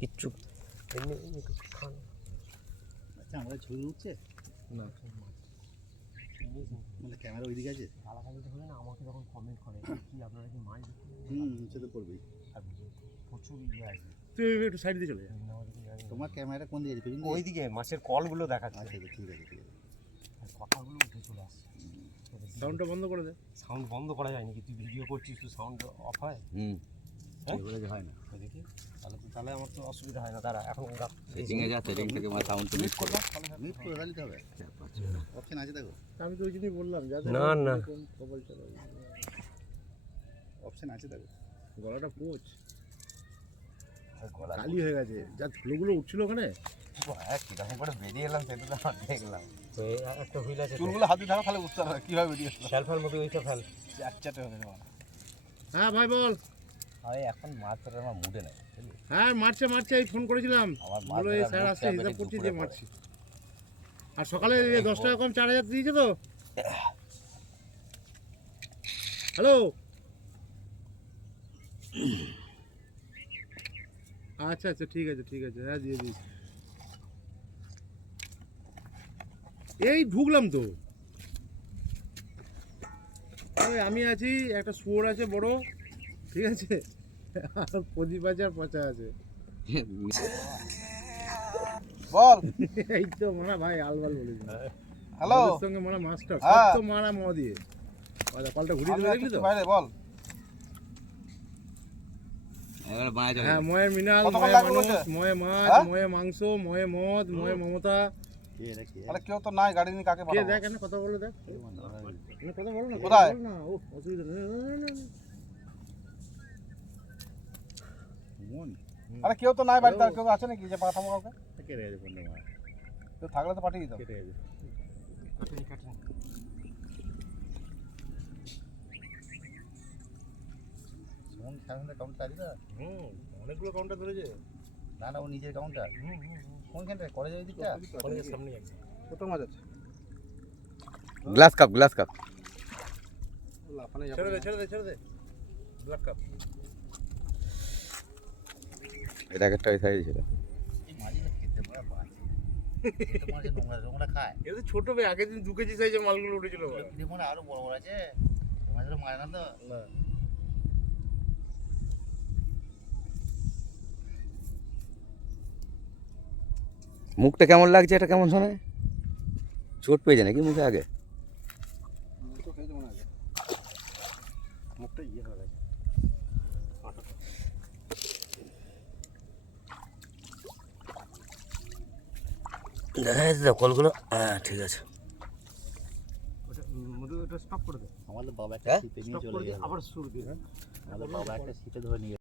কিচ্ছু খান আচ্ছা আমাদের ছবি উঠছে না মানে ক্যামেরা ওইদিকে আছে গালাগালিটা হলে না আমাকে যখন কমেন্ট করে কি আপনারা কি মাছ সে তো পড়বেই আর প্রচুর ইয়ে আসবে তুই একটু সাইড দিয়ে চলে যা তোমার ক্যামেরা কোন দিকে আছে ওইদিকে মাছের কলগুলো দেখাচ্ছে। আচ্ছা ঠিক আছে ঠিক আছে আর কথাগুলো উঠে চলে আসছে। সাউন্ডটা বন্ধ করে দে সাউন্ড বন্ধ করা যায় নাকি? তুই ভিডিও করছিস, তুই সাউন্ড অফ হয়? এগুলো যে হয় না দেখি তাহলে আমার তো অসুবিধা হয় না। তারা এখন সেটিংয়ে যা সেটিং থেকে আমার সাউন্ড মিট করব মিট করে দিতে হবে অপশন আছে দেখো আমি তো ওই জন্যই বললাম না না কবলটা অপশন আছে দেখো গলাটা পোচ কালি হয়ে গেছে যা ধুলোগুলো উঠছিল ওখানে কিরকম করে বেরিয়ে এলাম সেটা তো আমার দেখলাম তো একটা হুইল আছে, চুলগুলো হাতে ধরো তাহলে বুঝতে পারবে কীভাবে বেরিয়ে এসলো ফেল মতো ওইটা ফেল চারটে হয়ে যাবে হ্যাঁ ভাই বল আমি এখন মাছ ধরার আমার মুডে নেই হ্যাঁ মারছে এই ফোন করেছিলাম বলো এই স্যার আসছে হিসাব করছি যে মারছি আর সকালে 10 টাকা কম 4000 দিয়েছে তো হ্যালো আচ্ছা ঠিক আছে হ্যাঁ দিয়ে দিই এই ঢুকলাম তো আমি আছি একটা শুয়োর আছে বড় ঠিক আছে আর প্রদীপ আছে আর পচা আছে বল এই তো মনে ভাই আলবাল বলেছি হ্যালো সঙ্গে মনে মাস্টার সব তো মারা ম দিয়ে আচ্ছা কলটা ঘুরিয়ে দেবে দেখলি তো বাইরে বল এবারে বানাই চলে হ্যাঁ ময়ে মিনাল ময়ে মানুষ ময়ে মাছ ময়ে মাংস ময়ে মদ ময়ে মমতা আরে কেউ তো নাই গাড়ি নিয়ে কাকে কে দেখ না কথা বলো দেখ কথা বলো না কোথায় না ও অসুবিধা নেই আরে কেউ তো নাই বাড়িতে আর কেউ আছে নাকি যে পাঠাবো কাউকে কেটে গেছে ফোনটা মার কেউ থাকলে তো পাঠিয়ে দিতাম কেটে গেছে ফোন সামনে কাউন্টার আছে না অনেকগুলো কাউন্টার ধরেছে না ও নিজের কাউন্টার কোনখানটা কলেজের দিকটা কলেজের সামনেই আছে। কত মাছ আছে গ্লাস কাপ লাফানে ছেড়ে দে ব্ল্যাক কাপ এটা একটা ওই সাইজ ছিল মাঝিটা খেতে পারে বাঁচে নোংরা খায় এ তো ছোট ভাই আগের দিন 2 কেজি সাইজের মালগুলো উঠেছিল দেখুন আরো বড় আছে মাছগুলো মারে না তো না মুখটা কেমন লাগছে, এটা কেমন শোনে? চোট পেয়েছে নাকি মুখে আগে? মুখটা ইয়ে হয়ে গেছে। দেখা যাচ্ছে তো কলগুলো? হ্যাঁ ঠিক আছে। ওটা স্টপ করে দে আমাদের বাবা একটা ছিপে নিয়ে চলে গেল আবার শুরু দিই আমাদের বাবা একটা ছিপে ধরে নিয়ে